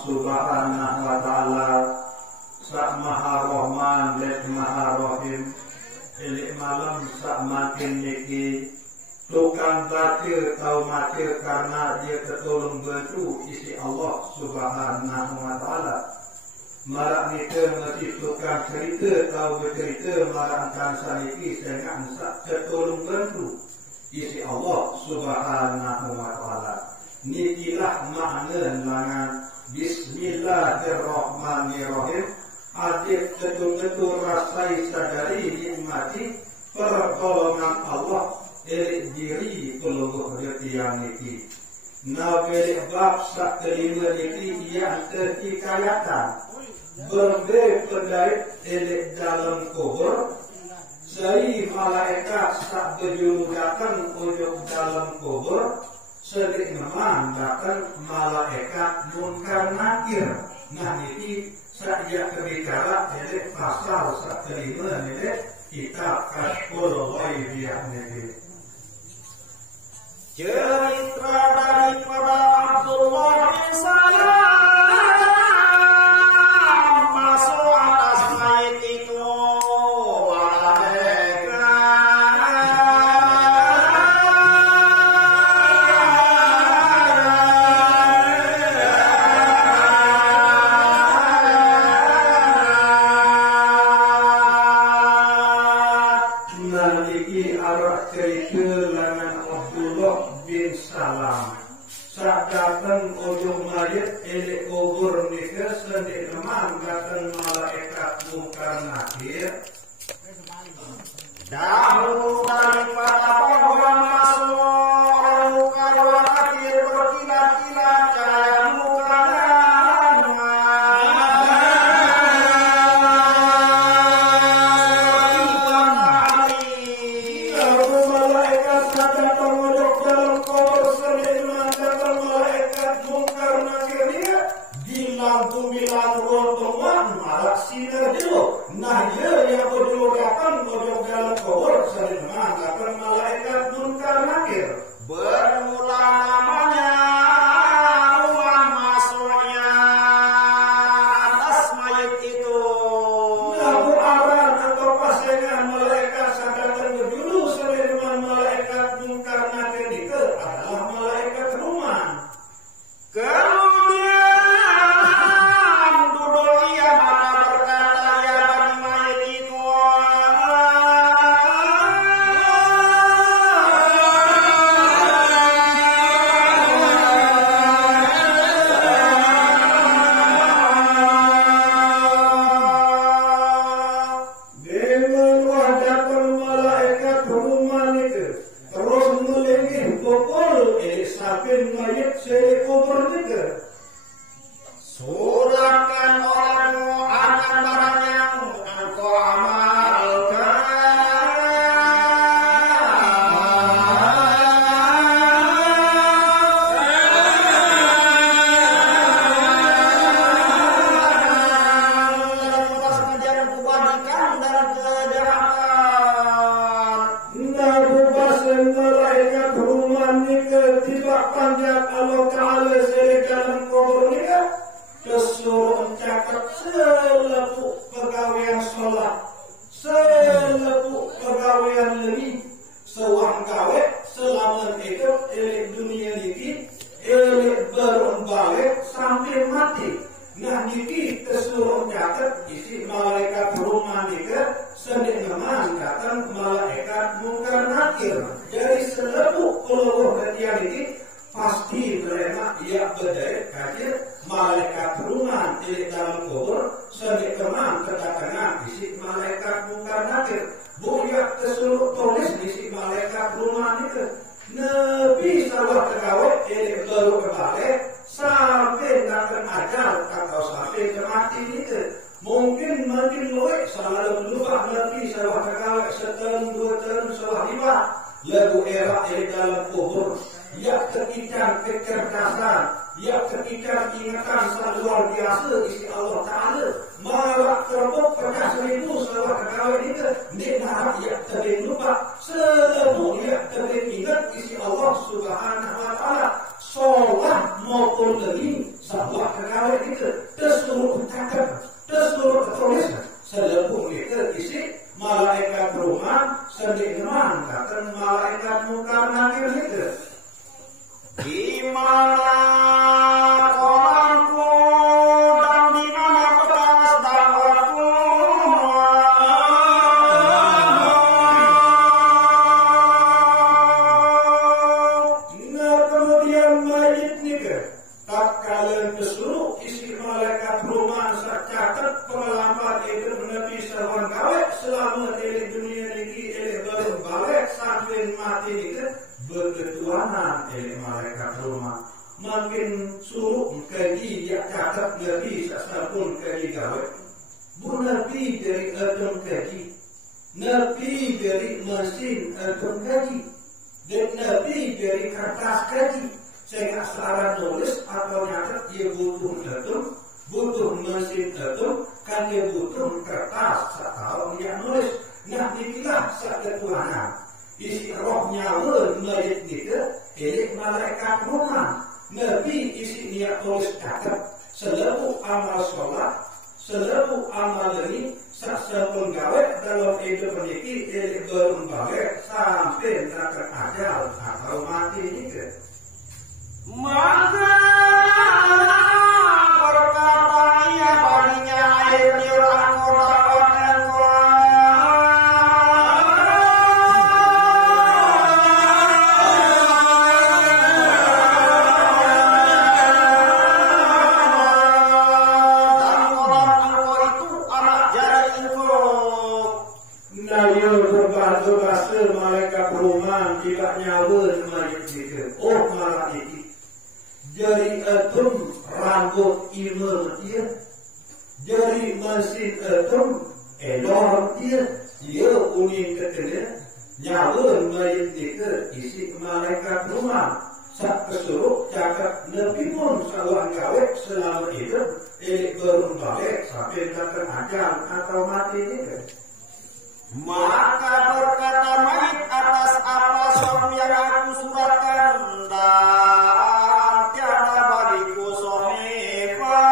Subhanahu wa ta'ala sak maha rahman dan maha rahim. Ilik malam sak makin niki tukang baca tau maca karena dia tertolong bantu isi Allah Subhanahu wa ta'ala. Marak nika mesti tukang cerita tau bercerita marangkan saniki dengan sak tertolong bantu isi Allah Subhanahu wa ta'ala. Nikilah makna langan Bismillahirrahmanirrahim. Adib betul-betul rasai sadari nikmati pertolongan Allah elik diri peluluh tiang niki. Nabi bab sak kelima niki yang terhikayatan berbeda elik dalam kubur. Sei malaikat sak berjulu datang ujung dalam kubur. Sedik memang datang malaikat munkar nakir. Nah niki saja kebicara jadi pasal sak kelima ini kitab Kashful Ghaibiyah niki. Cerita daripada Abdullah bin Salam masuk atas mayit itu. Dahulu daripada pohon masuk kalau akhir berkilat-kilat cahaya mukanya. Lalu malaikat datang mengojok dalam kubur selama datang malaikat mungkar nakirnya bilang rotongan malah sinar dulu. Nah ya berdua datang mengojok dalam kubur selama datang malaikat mungkar nakir. Berulang namanya ruang masuknya atas mayit itu. Namun arah atau pasangan malaikat sadar berdulu selama malaikat mungkar nakir itu adalah malaikat rumah. Kemudian duduk ia mana berkata ya bani mayit itu. Dengan wajahkan malaikat rumah itu terus melingin pukul sabin mayit seri kubur itu. Surahkan olehmu akan barang yang engkau amalkan. Dan atas ajaran kebaikan dan kejahatan. Dan rupasan malaikat rumah nika tiba panjat Allah Ta'ala seri dalam kubur nika. Kesuruh catat selepuk pegawaian sholat, selepuk pegawaian lebih, sewang gawe selama hidup elik dunia niki, elik berumbalik sampai mati. Nah niki kesuruh catat isi malaikat rumah nika sendik memang datang malaikat mungkar nakir. Jadi selepuk peluluh ketiak niki pasti mereka ia berdaya kadir malaikat rumah di dalam kubur sendik kemang kedatangan isi malaikat mungkar nakir. Buya kesuruh tulis isi malaikat rumah itu. Nabi sawah kegawai ini baru kebalik sampai datang ajal atau sampai kemati itu. Mungkin luwih selalu lupa Nabi sawah kegawai setahun dua tahun sawah lima. Lagu era di dalam kubur. Ya ketika kecerdasan, ya ketika ingatan sangat luar biasa isi Allah Ta'ala. Malah terbuk pernah 1000 selawat kekawin itu. Nikmat ya terdiri lupa. Selebu ya terdiri ingat isi Allah Subhanahu Wa Ta'ala. Sholat maupun lagi salawat kekawin. gawe itu terus turut catat, terus turut tulis selepung itu isi malaikat rumah sedih teman kata malaikat mungkar nakir itu di mana kolamku dan di mana bekas dakwaku kemudian majid nikah tak kalian kesuruh isi malaikat rumah catat pengalaman itu Nabi sarwan gawe selama di dunia ini baru balik sampai mati nikah berketuanan malaikat rumah makin suruh kaji dia catat Nabi sasapun kaji gawe bu Nabi dari atom kaji Nabi dari mesin atom kaji dan Nabi dari kertas kaji saya nggak salah nulis atau nyatet dia butuh atom butuh mesin atom kan dia butuh kertas atau dia nulis nah inilah ketuanan isi rohnya majid gitu ini malaikat rumah Nabi isi niat tulis catat selalu amal sholat selalu amal ini sasapun gawe dalam hidup ini ini berumbawe sampai neraka ajal atau mati gitu maka berkata ia baginya air dirang malaikat rumah tidak nyawa majid gitu oh malah ini dari atom rambut ilmu dia dari mesin atom elor dia unik ketenya nyawa majid gitu isi malaikat rumah sak kesuruh cakap Nabi pun saluan gawe selama hidup belum balik sampai datang ajal atau mati gitu maka berkata mayit atas apa som yang aku suratkan dan tiada bagiku sohifah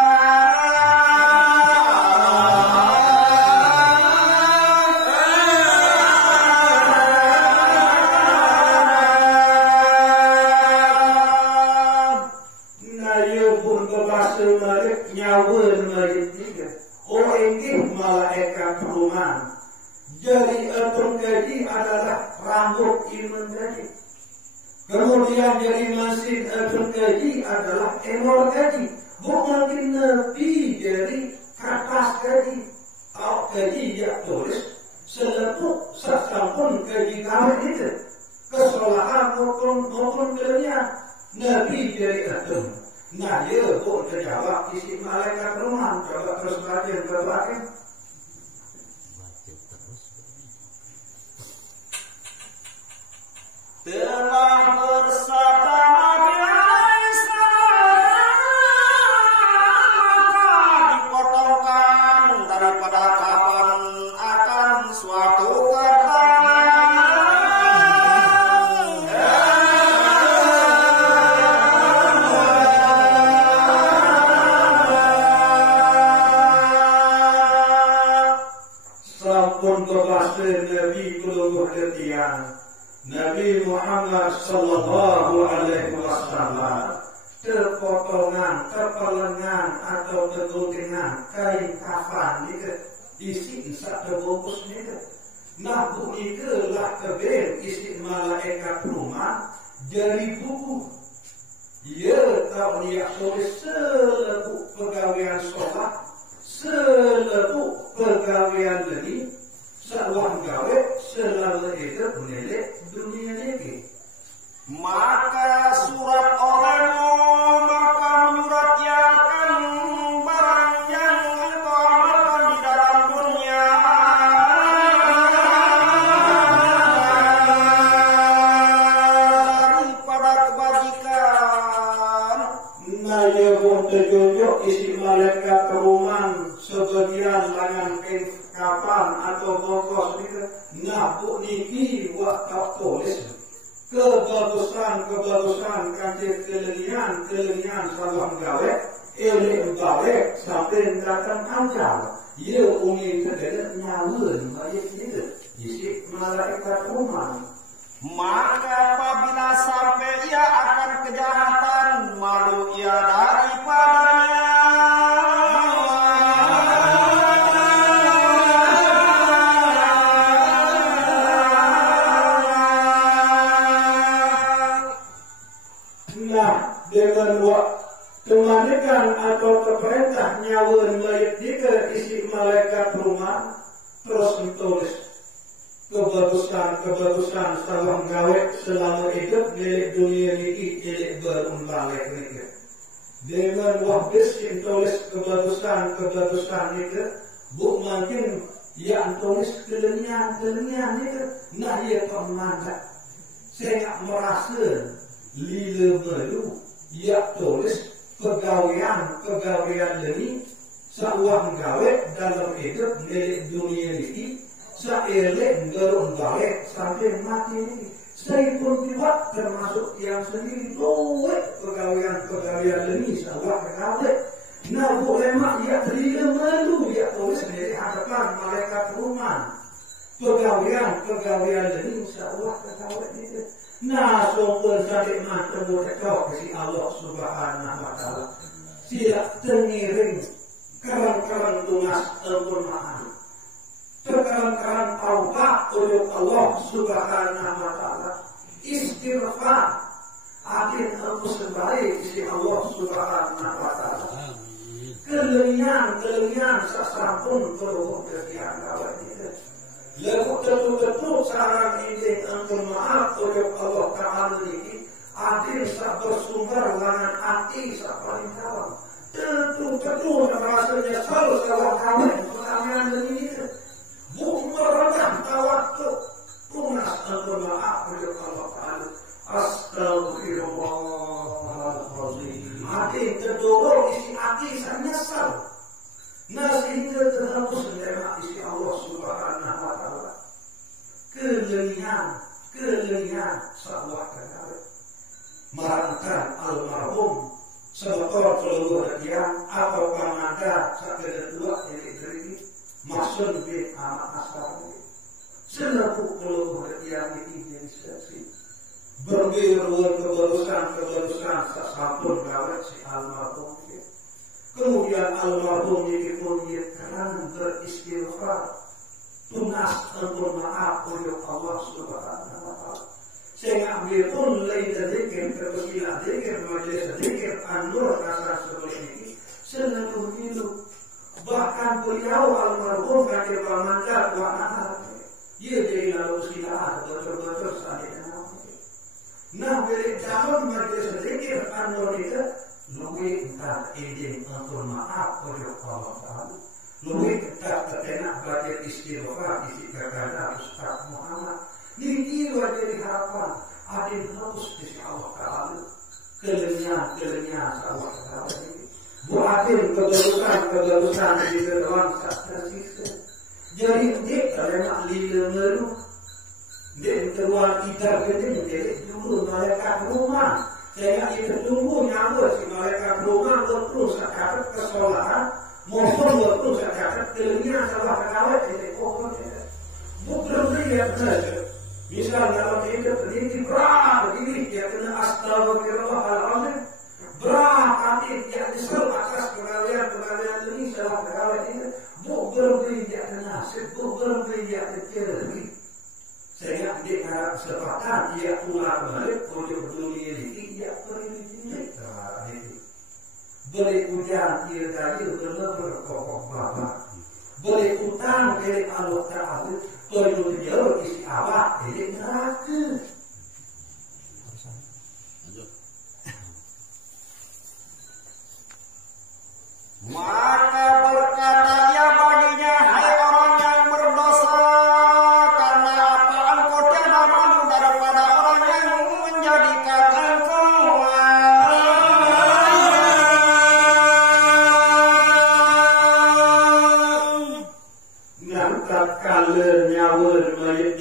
nah ia pun kebasa malik nyawa malik tiga orang ini malaikat rumah jadi atom gaji adalah rambut ilmu gaji. Kemudian jadi mesin atom gaji adalah emor gaji. Bukan Nabi jadi kertas gaji. Atau gaji dia tulis selepuk sesampun gaji kami itu. Kesalahan maupun kelenian Nabi jadi atom. Nah dia pun terjawab isi malaikat rumah. Coba terus baca berbagai. Telah bersabda maka dipotongkan daripada kapan akan suatu kata sampun kepastian Nabi pelungguh ketian Nabi Muhammad sallallahu alaihi wasallam terpotongan, terpelengan atau terguntingan kain kafan itu isi sak terbungkus itu. Nah bunyi kelah kebel isi malaikat rumah dari buku. Ia tahu dia tulis selepuk pegawaian sholat, selepuk pegawaian lagi. Saluan gawe selalu itu menilai dunia ini. Maka surat olehmu maka menyuratkan barang yang engkau amalkan di dalam dunia. Daripada kebajikan. Nah ya pun terjunjuk isi malaikat rumah sebagian lengan kapan atau bongkos itu ngapuk niki buat tak tulis kebagusan kanjeng kelenian salam gawe ele gawe sampai datang ancal. Ia umi terkena nyawa mayat itu. Isi malaikat rumah. Maka apabila sampai ia akan kejahatan, malu ia daripadanya. Nah, dengan kemanikan atau keperintah nyawa mayat jika isi malaikat rumah terus ditulis kebagusan sawang gawe selama hidup milik dunia ini milik berumbalik ini. Dengan wahbis yang tulis kebagusan itu buk makin yang tulis kelenian itu nah ia pemangkat. Saya tak merasa lila melu ia tulis pegawaian ini sawang gawe dalam hidup milik dunia ini seelek berumbalik sampai mati ini. Saya pun tidak termasuk yang sendiri luwet pegawaian ini sawah gawe. Nah boleh mak ia terima melu ia tulis dari hadapan malaikat rumah pegawaian ini sawah gawe ini. Nah sumber sampai mati boleh kau kasih Allah Subhanahu wa Ta'ala. Siap tengiring kerang tunas permahan. Perkara-perkara taubat oleh Allah Subhanahu wa Ta'ala. Istighfar adil aku sebaik isi Allah Subhanahu wa Ta'ala. Kelenian sasampun perlu kerjaan kawat itu. Lalu betul-betul cara ini ampun maaf oleh Allah Ta'ala ini adil sak bersumber dengan hati sak paling dalam. Tentu rasanya selalu salah kawat pertanyaan ini. Bukan merendah tawakal tunas ampun maaf oleh Allah Ta'ala. Astagfirullahaladzim. Hati terdorong isi hati saya nyesal. Nah sehingga terhapus menerima isi Allah Subhanahu wa Ta'ala. Kelenian sawah kenal. Marahkan almarhum sebetulnya keluar dia atau kamanda sakit dua dari ini. Maksud bin amat asal ini senapuk keluar yang diinisiasi berbiru kebarusan sesantun gawat si almarhum ini. Kemudian almarhum ini pun terang beristighfar tunas ampun maaf oleh Allah Subhanahu wa Ta'ala. Saya ambil pun lain sedikit kebersihan sedikit majelis sedikit anur kasar seperti ini selalu hidup. Bahkan beliau almarhum kaki pamancat anak ia jadi lalu silah betul-betul sahaja. Nah beri calon majelis sedikit anur itu lebih tak izin untuk maaf oleh Allah Ta'ala. Lebih tak terkena bagian istighfar isi kekada Ustaz Muhammad. Niki wajib harapan adil harus isi Allah Ta'ala. Kelenian Allah Ta'ala ini. Buatin kebarusan di dalam tersisa. Jadi dia terkena lila meru. Dia keluar kita gede jadi dulu malaikat rumah. Saya kita tunggu nyawa si malaikat rumah terus akan kesalahan. Mohon terus akan kelenian salah kawat jadi kokon. Bukan lihat saja. Misalnya kalau kita berdiri berat begini dia kena astagfirullahaladzim. Berat hati dia disel atas pengalian ini salah kawat ini. Bukan dia kena nasib, bukan dia kecil. Saya dia sepakat dia pulang balik untuk dunia ini dia pergi ini. Beri hujan dia tadi benar berkokok bapak. Beri utang dari Allah Ta'ala perlu jauh isi awak dari neraka. Maka berkata ia baginya, hai orang yang berdosa, karena apa engkau tiada malu daripada orang yang menjadikan engkau. Nah, tak kala nyawa mayat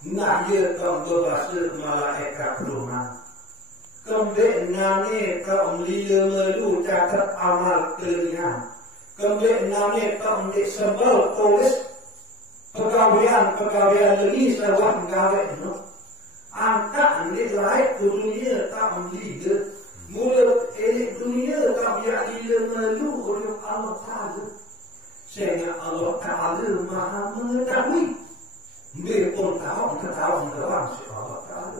Nah ia kaum berbahasa malaikat rumah. Kembali nane kaum lila melu catat amal kelenian. Kembali nane kaum dek sebel tulis pegawaian lagi sawah gawe no. Angkat ni lain dunia kaum lila. Mulut elik dunia kaum ya lila melu oleh Allah Taala. Sehingga Allah Taala Maha mengetahui. Dia pun tahu doang si Allah Taala.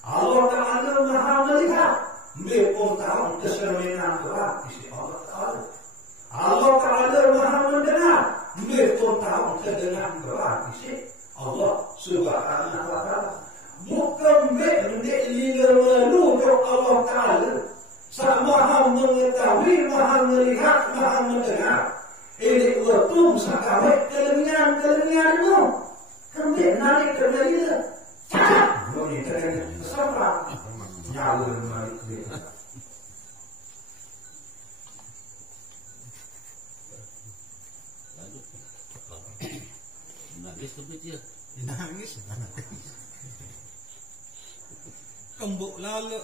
Allah Taala Maha melihat. Dia pun tahu keserminan doang si Allah Taala. Allah Taala Maha mendengar. Dia pun tahu kedengaran doang si Allah Subhanahu wa Taala. Bukan dia lila malu Allah Taala. Sang Maha mengetahui, Maha melihat, Maha mendengar. Ini waktu sakawet kelengian tu. Kembali narik ke dia. Belum ini siapa? Nyawa narik dia. Nangis tapi dia. Nangis. Kembuk lalu.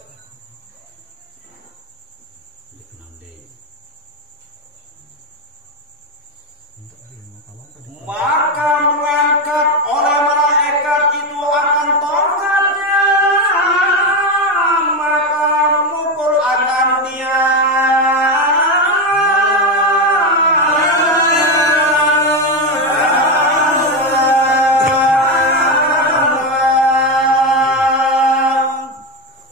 Maka mengangkat oleh malaikat itu akan tongkatnya, maka memukul akan dia.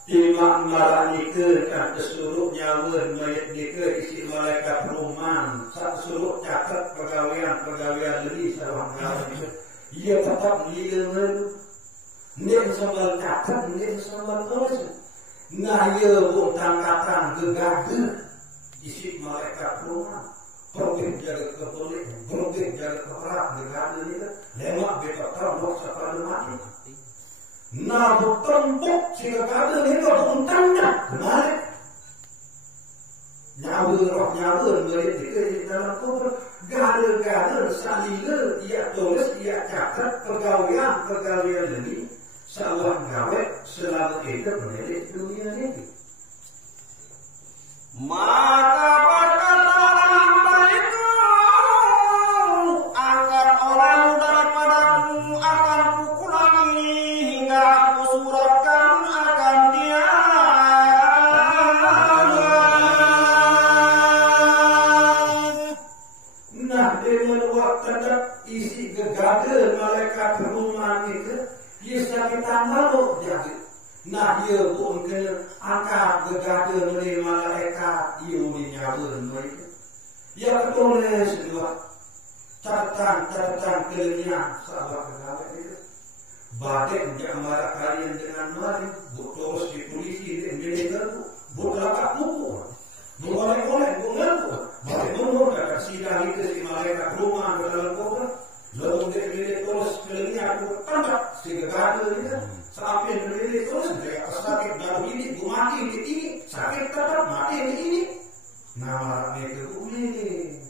Imam malaikat kan kesuruh nyawa mayat nika isi malaikat rumah. Satu suruh catat pegawaian lebih sarang gawe. Ia tetap lila melu. Nek sambal catat, nek sambal tulis. Nah ia pun tangkatan gegada isi malaikat rumah. Pergi jaga kepolik, pergi jaga keperak gegada ni. Lemak betul tak siapa mati. Nah bertembuk si gegada ni pun tanda kemarin. Nyawa melihat di dalam kubur. Gara-gara salila ia tulis, ia catat pegawaian ini. Salah gawe selama kita melihat dunia ini. Maka berkatalah hamba itu, angkat orang daripadaku akan pukulan ini hingga aku suratkan akan dia. Isi gegada malaikat rumah itu, ia sakit malu jadi. Nah ia pun kena angkat gegada dari malaikat, ia menyawa mereka. Ia tulis dua catatan kelenian sahabat pegawai itu. Badai jamar kalian dengan mari, terus di polisi dan militer, berkelakar pukul, mengolek-olek, mengaku. Badai menurut kata sidang itu si malaikat rumah dalam kubur. Lalu dia terus kelenian tangkap si gegada itu. Sampai dia terus dia sakit dalam ini, mati di ini, sakit tetap mati di ini. Nama itu ini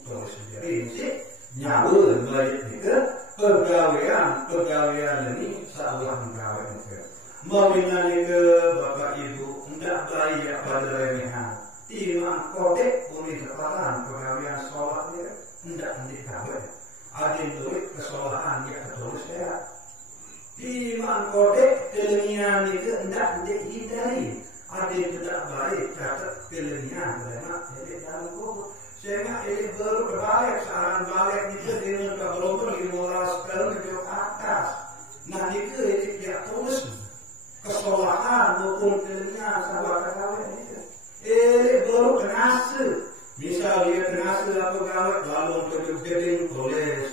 terus jadi ini nyawa baik itu pegawaian ini salah pegawai itu. Membina itu bapak ibu tidak baik pada remehan. Imam kodek boleh katakan pegawaian sholat dia tidak dikawal. Ada duit kesalahan dia terus ya. Imam kodek kelenian itu tidak dihindari. Ada tidak baik catat kelenian lemak jadi dalam kubur. Sehingga ini baru berbalik saran balik itu dengan keberuntung 15 kali ke atas. Nah itu ini dia tulis kesalahan maupun kelenian sahabat kawin itu. Ini baru kenasa. Misal dia kenasa apa kawin lalu keding tulis.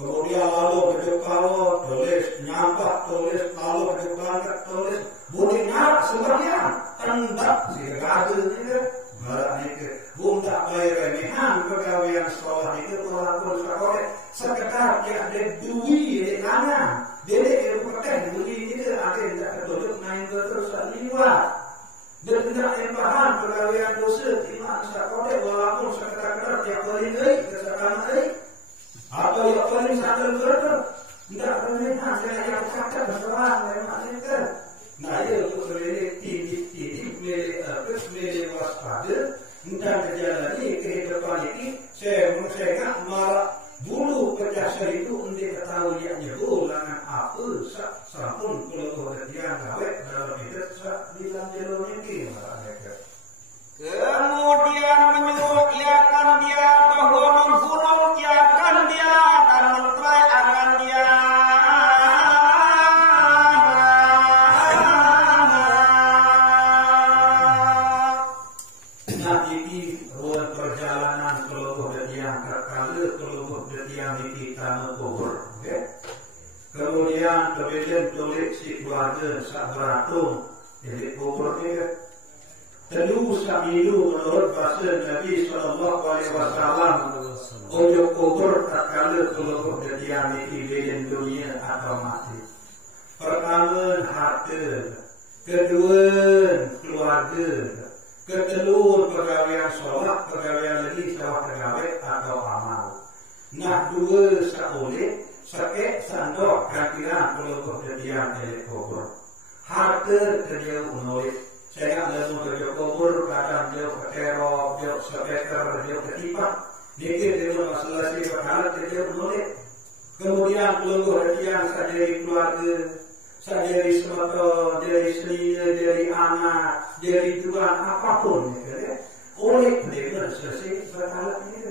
Kemudian lalu keduk kawin tulis, nyampak tulis, lalu keduk bangkat tulis. Boleh nyarak sebagian. Tendak si gegada itu. Barat itu. Bunda bayar remehan pegawaian sekolah itu walaupun sekolah sekedar dia ada duit di tangan. Dia ada pakai duit itu ada tidak keduduk main terus liwat. Dan tidak empahan pegawaian dosa iman sekolah walaupun sekedar dia paling baik kesekaan baik. Atau yang paling sadar berapa? Tidak remehan saya yang cakap keluarga sak beratung elik kubur ni ke telu sak minggu menurut bahasa Nabi SAW ojo kubur tak kala kalau kejadian ini di dunia atau mati. Pertama harta, kedua keluarga, ketelur pegawaian solat, pegawaian lagi sawah pegawai atau amal. Nah dua saoleh sakit sandok kantiran kalau kejadian elik kubur. Harta kerja unolik. Saya lalu kerja kubur kadang dia keterok, dia sepeter, dia ketipak. Dikir dia masalah si berhalat kerja unolik. Kemudian kalau kejadian sadari keluarga, sadari semata, dari seni, dari anak, dari tuan apapun. Oleh dia selesai berhalat ini.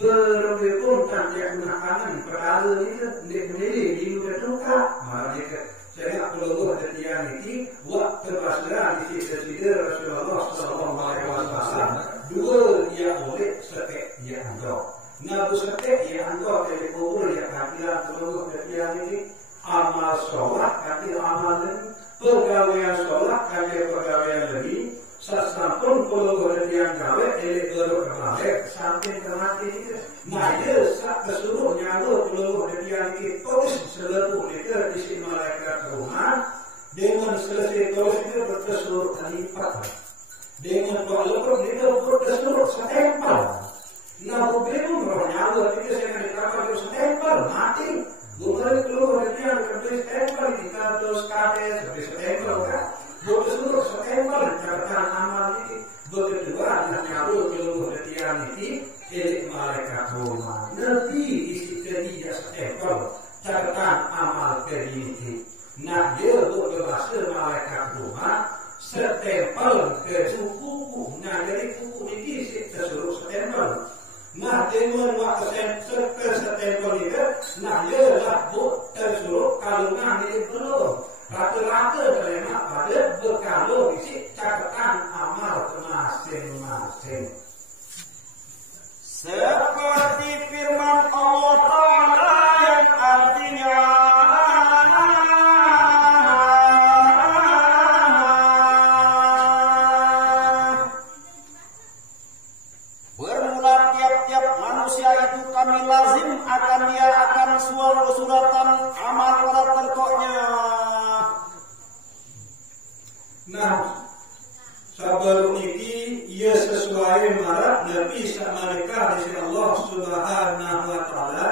Berbekun tak dia gunakan perkara ini dia di luar duka malah dia saya perlu kejadian ini buat terpaksa di sisi Rasulullah SAW dua dia oleh setek dia anggap nabu setek dia anggap dari kubur yang kira perlu kejadian ini amal sholat kaki amal ini pegawaian sholat kaki pegawaian lagi sasampun kalau kejadian gawe elik baru kembali sampai kemati ini nah dia sak kesuruh nyawa kalau kejadian ini terus seluruh itu di sini malaikat Tuhan dengan selesai terus itu berkesuruh lipat dengan kalau itu berkesuruh setempel nah belum nyawa itu saya katakan itu setempel mati bukan kalau kejadian kerja setempel kita terus kade seperti setempel kan berkesuruh setempel catatan amal ini begitu adalah nyawa kalau kejadian ini elik malaikat Tuhan Nabi isi kerja setempel catatan amal kerja nah dia berbahasa malaikat Tuhan setempel ke kuku nah dari kuku ini sesuruh setempel nah dengan waktu setempel itu nah dia lah tersuruh kalungan ini belum rata-rata terima pada berkalung isi catatan amal masing-masing seperti firman Allah Ta'ala yang artinya bermula tiap-tiap manusia itu kami lazim akan dia akan suratan amal para terkoknya. Nah sabar ini ia sesuai marah Nabi mereka di Allah Subhanahu wa taala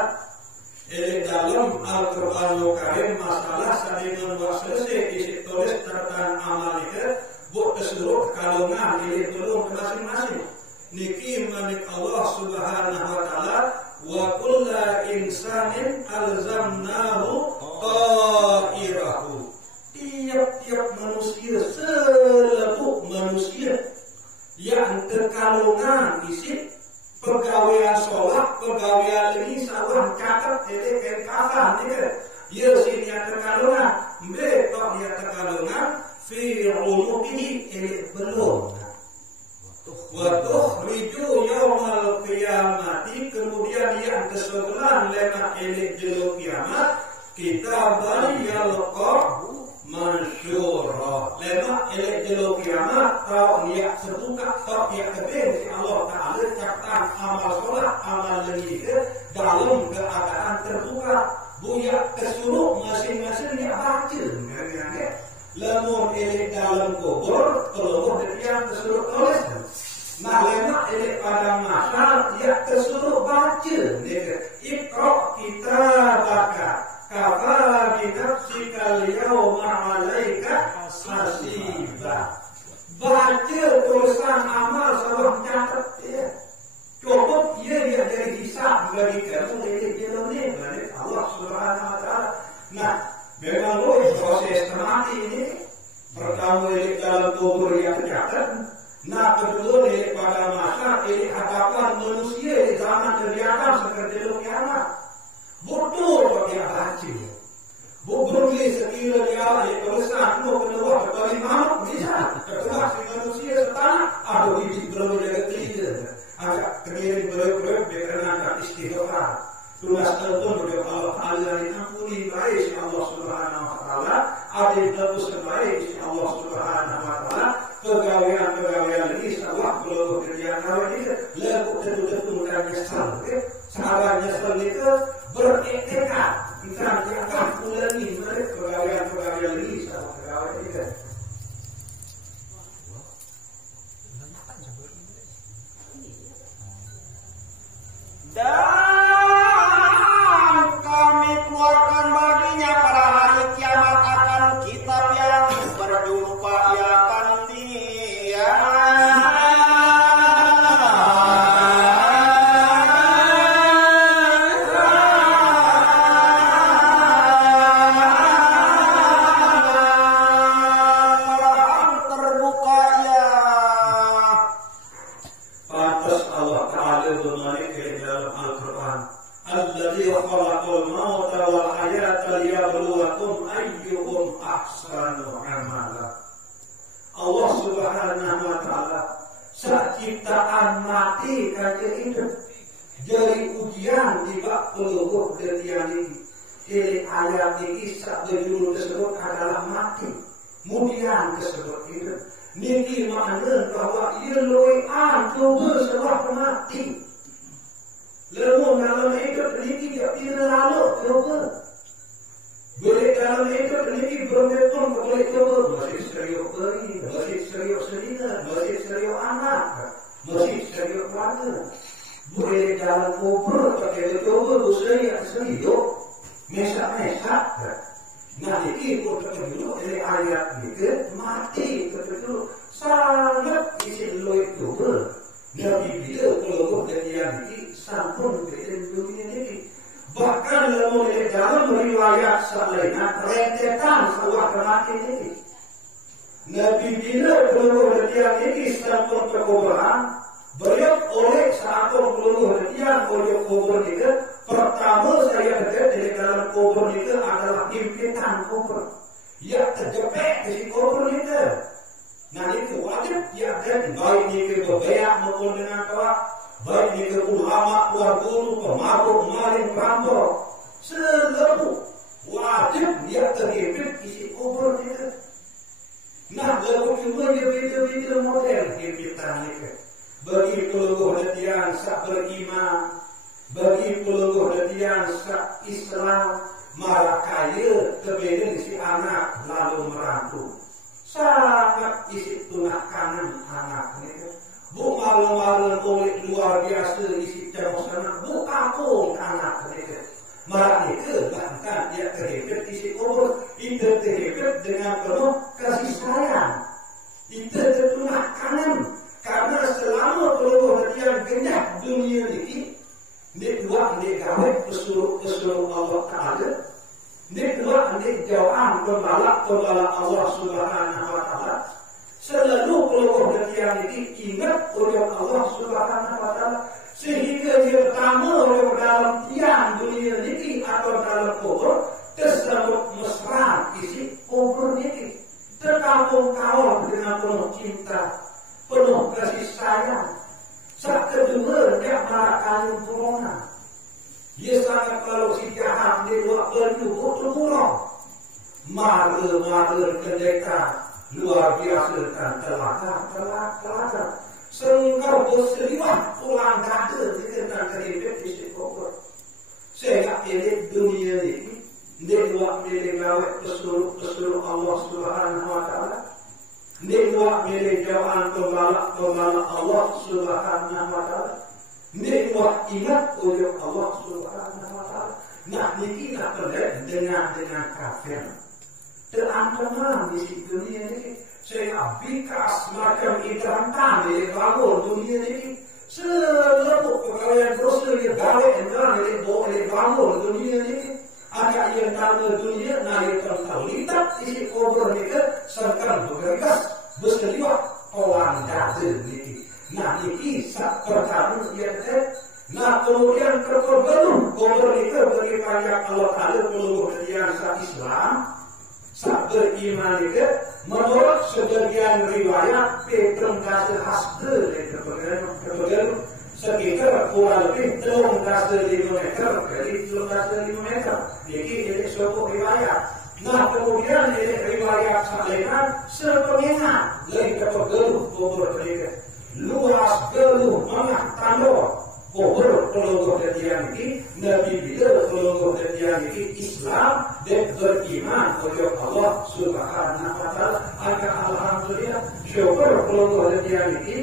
dalam Al-Qur'anul Karim masalah sadinun wa selesai isi tulis catatan amal itu buat keseluruh kalungan ini belum masing-masing niki manik Allah Subhanahu wa taala wa kullu insanin alzamnahu ta'irahu tiap-tiap manusia seluruh manusia yang terkalungan isi pegawaian sholat, pegawaian lagi sawah catat elik kafan ni ke ia sini yang terkalungan betok dia terkalungan fi unuqihi elik belum wa tukhriju yaumal qiyamati kemudian yang kesebelah lewat elik jelo kiamat kitaban yalqa mansyurah lewat elik jelo kiamat kau niat terbuka kau niat kebin Allah Ta'ala catatan amal sholat amal lagi dalam keadaan terbuka buyak kesuruh masing-masing niat baca lamun elik dalam kubur kalau dia kesuruh tulis nah lewat elik pada masyarakat dia kesuruh baca ikra kitabaka kafa binafsika al-yawma 'alaika hasiba baca tulisan amal sebelum catat ya cukup ia dia dari hisab bagi kamu ini dari Allah Subhanahu wa taala nah memang proses mati ini pertama ini dalam kubur yang tercatat nah kedua ini pada masa ini hadapan manusia di zaman Nabi Adam seperti kiamat betul dia baca bukan sekira dia tulisan mau kedua kali makhluk bisa kedua si manusia setanah ada biji belum jaga telinga agak kemudian berapa karena istighfar tulis telepon kepada Allah Ta'ala yang ampuni baik Allah Subhanahu wa taala ada selalu sebaik Allah Subhanahu wa taala pegawaian ini sawah kalau kerjaan awak ini lagu tentu mudah nyesal sahabat nyesal itu bertekad kita akan ulangi pegawaian ini sawah pegawai ini dan kami keluarkan baginya pada hari kiamat akan kitab yang berjumpa ia akan dia. Allah Subhanahu wa taala ciptaan mati kata hidup dari ujian di bak peluruh detian ini. Ini ayat ini sak berjudul tersebut adalah mati, kemudian tersebut hidup. Niki makna bahwa ia loian coba sebab mati. Lemu dalam hidup niki tidak lalu coba. Boleh dalam hidup ini berbetul boleh coba masih serius beri, masih serius selina, masih serius anak, masih serius keluarga. Boleh dalam kubur pakai coba serius serius, mesak. Nah ini kita dulu dari ayat ini mati betul sangat isi loy coba. Nabi bila kalau dari yang ini sampun dari dunia ini. Bahkan dalam riwayat selainnya rentetan sebuah kematian ini. Nabi bila peluruh detian ini sampun kekuburan, beliau oleh sampun peluruh detian oleh kubur itu. Pertama saya lihat di dalam kubur itu adalah impitan kubur. Ya terjepit di kubur itu. Nah itu wajib ya dan baik ini berbayak maupun dengan kawat. Baik ini ulama, tuan guru, pemabuk, maling, perampok, seluruh wajib dia terhimpit isi kubur itu. Nah, lalu cuma dia beda-beda model himpitan itu. Bagi peluruh detian sak beriman, bagi peluruh detian sak Islam, malah kaya kebeda isi anak lalu merangkum. Sangat isi tunak kanan anak itu. Bu malu-malu oleh luar biasa isi terus anak bu aku anak mereka malah mereka bahkan dia terhimpit isi kubur itu terhimpit dengan penuh kasih sayang itu tertunak kanan karena selama peluruh yang genyak dunia ini dia dua dia gawe pesuruh Allah Ta'ala dia dua dia jauhan pembalap Allah Subhanahu wa Ta'ala. Selalu peluruh detian ini ingat oleh Allah Subhanahu wa taala sehingga dia pertama oleh dalam tiang dunia ini atau dalam kubur tersebut mesra isi kubur ini terkampung kawal dengan penuh cinta, penuh kasih sayang. Saat kedua dia merasakan corona. Dia sangat kalau si jahat dia buat berjubuk terbunuh. Mara kedekatan luar biasa dan telaga. Sengkau berseliwah pulang dada tentang keripet isi kubur. Saya pilih dunia ini. Dia buat pilih gawat pesuruh Allah Subhanahu wa taala. Dia buat pilih jawaan pembalap Allah Subhanahu wa taala. Dia buat ingat oleh Allah Subhanahu wa taala. Nah, ini tak perlu dengan kafir. Terancam di dunia ini saya bikas macam ikan tani bangun dunia ini seluruh pegawai dosa yang gawe enggak boleh bangun dunia ini agak yang tahu dunia naik terlibat isi kubur mereka serta bergegas berseliwah orang dada ini. Nah ini sak pertama yang nah kemudian keperbeluh kubur itu bagi banyak Allah Ta'ala peluruh yang Islam sak beriman itu menurut sebagian riwayat Petrus kasih hasde kemudian sekitar kurang lebih 3,5 meter dari 3,5 meter. Jadi suatu riwayat Nah kemudian ini riwayat salinan sepengengan lain kata geluh kubur mereka luas geluh mengah tandor kubur pelungguh ketian ini Nabi bila pelungguh ketian ini Islam dan beriman kepada Allah Subhanahu wa taala. Angka alhamdulillah syukur pelungguh ketian ini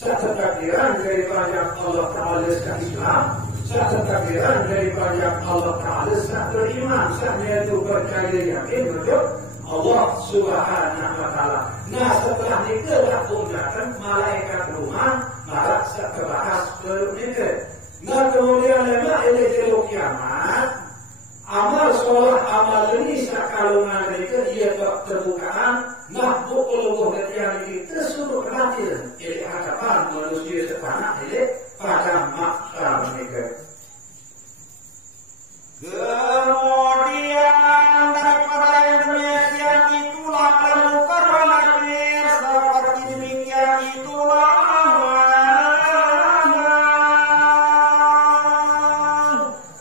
satu takdiran dari banyak Allah Taala Islam, satu takdiran dari banyak Allah Taala beriman, sahnya itu percaya yakin betul Allah Subhanahu wa taala. Nah setelah nikah tunjukkan malaikat rumah malah sebahas bernikah. Nah kemudian lama ini jeluk kiamat amal sholat amal ini sakalungan mereka ia terbukaan. Nah pukul ketian ini tersuruh hadir di hadapan manusia sepanah ini pada mahsyar mereka. Kemudian daripada yang demikian itulah permukaan akhir seperti demikian itulah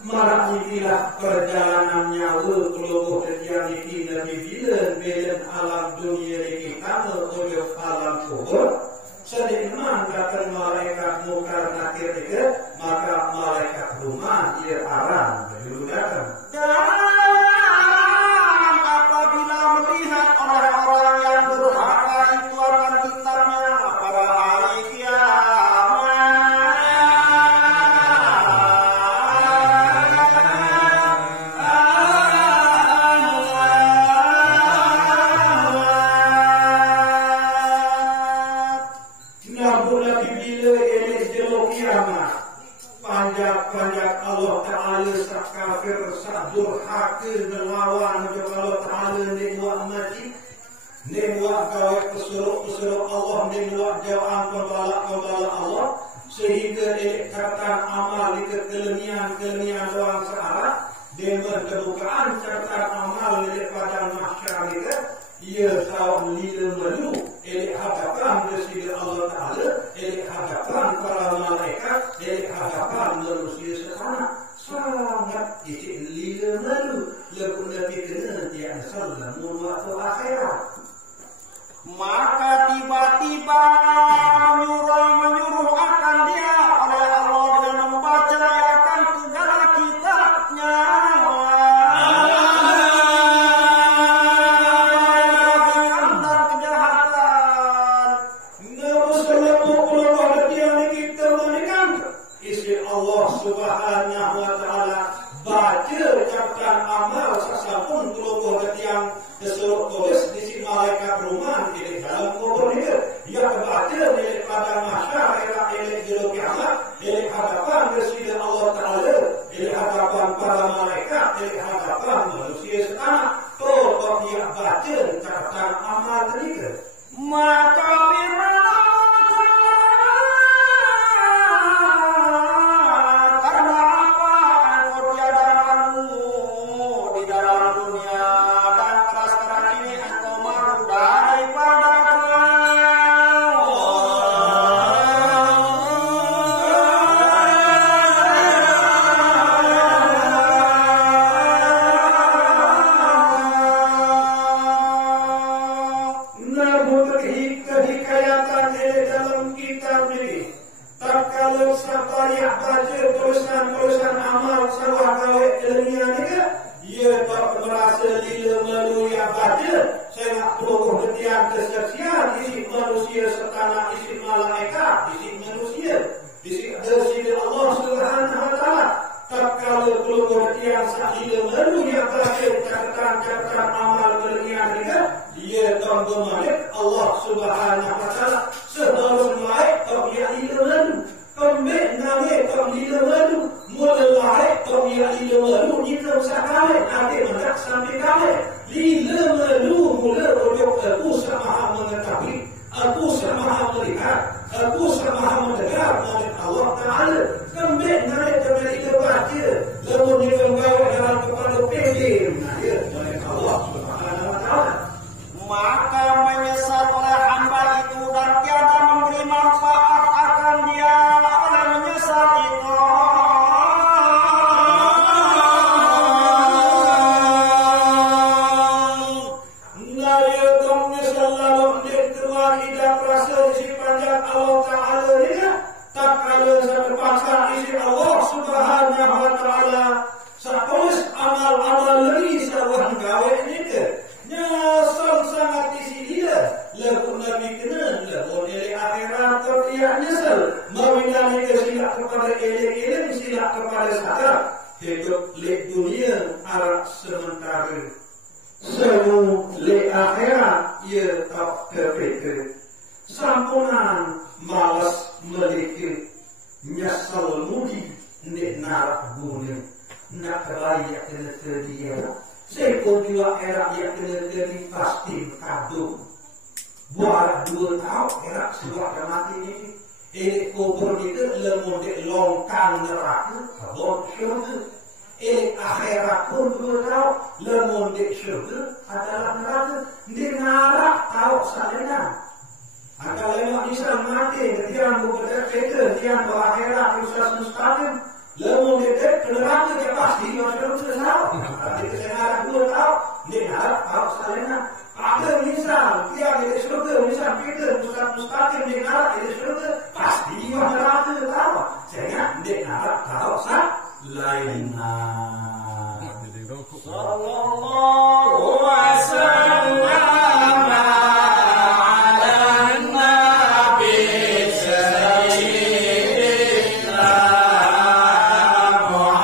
marahilah perjalanan nyawa keluar ketian ini Nabi bilen alam dunia ini kita menuju alam kubur. Sediman datang malaikat mukar nakir itu maka malaikat rumah ia arang dulu datang. Dan apabila melihat orang-orang yang durhaka itu akan kitabnya pada hari panjang Allah Ta'ala sak kafir sak durhaka melawan Allah Ta'ala ni buat mati ni buat gawe pesuruh Allah ni buat jawab kembala Allah sehingga dikatakan amal di kelenian doang searah dan berkebukaan catatan amal daripada mahsyar itu ia tahu lila melu hadapan Rasul Allah Ta'ala hadapan para malaikat hadapan manusia sekalian sangat lila melu lagu Nabi kena dia sallallahu waktu akhirat. Maka tiba-tiba menyuruh akan dia oleh Allah dengan membacakan segala kitabnya. Subhanahu wa ta'ala baca catatan amal sesapun keluar yang disuruh tulis di si malaikat rumah di dalam kubur dia yang baca daripada masyarakat elek juru kiamat elek hadapan Rasul Allah Ta'ala elek hadapan para malaikat elek hadapan manusia setanah toh dia baca catatan amal tadi maka tulisan amal sawah gawe dunia ni ia tak merasa lila melu yang baca saya nak tolong ketian kesaksian isi manusia setanah isi malaikat isi manusia isi dari Allah Subhanahu wa taala tak kalau tolong ketian lila melu yang baca catatan amal dunia ni ia tak bermalik Allah Subhanahu wa taala seharus baik tak dia lila melu kembali nami lila melu mulai dia lila melu jika sekali nanti mendak sampai kali lila melu mula untuk aku sama mengetahui aku sama melihat aku sama mendengar dari Allah Ta'ala kembali nami kembali baca lalu dikembali dalam kepada pilih dari Allah Subhanahu wa Ta'ala maka menyesat oleh hamba itu dan tiada memberi manfaat akan dia oleh menyesat itu. selalu dikeluar hidup rasa isi panjang Allah Ta'ala ini tak ada terpaksa isi Allah Subhanahu Wa Ta'ala sepolis amal-amal lagi sawan gawe ini ke nyasal sangat isi dia lagu Nabi kena lagu dari akhirat tertiak nyesel mawinani ke silap kepada elek-elek silap kepada sadar hidup lek dunia arak sementara semu lek akhirat ia tak kepikir sampunan malas melikir nyesel mudi nek narak guna nak layak kena terdia sekor juga erak yang kena terdi pasti kado buat 2 tahun erak suat mati ini kubur itu lemon dek longkang neraka kabur syurga akhirat pun 2 tahun lemon dek syurga adalah neraka di narak tahu salena akan lemak bisa mati ketian bukan ketian akhirat usah mustaqim lemon dek neraka dia pasti syurga tahu tapi kesenarak 2 tahun di narak tahu salena ada misal tiang di surga misal kita mustaqim di neraka di surga pasti neraka tahu sehingga di neraka tahu sah lainnya sallallahu wasallam ala nabi sayyidina Muhammad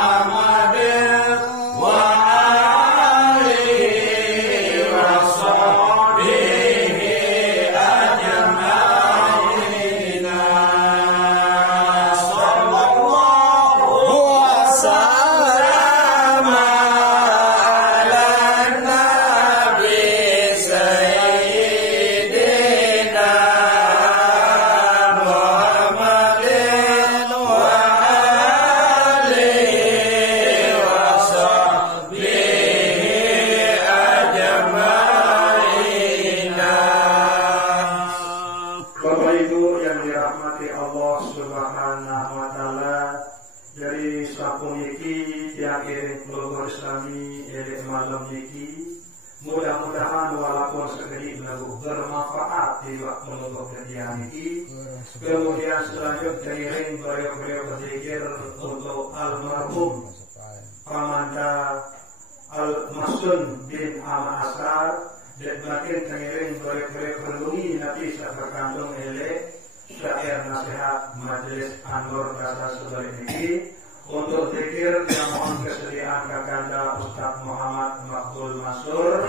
wa alihi wa sahbihi ajma'in sallallahu wasallam ala nabi sayyidina Muhammad wa alihi wa sahbihi ajma'in. Bapak Ibu yang dirahmati Allah Subhanahu Wa Ta'ala, dari sampung iki yang iring keluarga Islami iring malam iki, mudah-mudahan walaupun sekedip lagu bermanfaat di waktu keluarga kejadian iki. Kemudian selanjutnya iring beliau berzikir untuk almarhum Pamanda Al-Masun bin Ahmad Asar dan makin tengiring beliau berlungi nanti saat berkandung elek syair nasihat Majelis Anwar Dasar Sebalik ini untuk zikir yang mohon kesediaan Kakanda Ustaz Muhammad Makbul Masur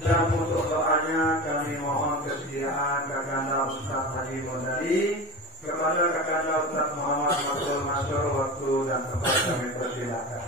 dan untuk doanya kami mohon kesediaan Kakanda Ustaz Haji Mondali kepada Kakanda Ustaz Muhammad Makbul Masur waktu dan tempat kami persilakan.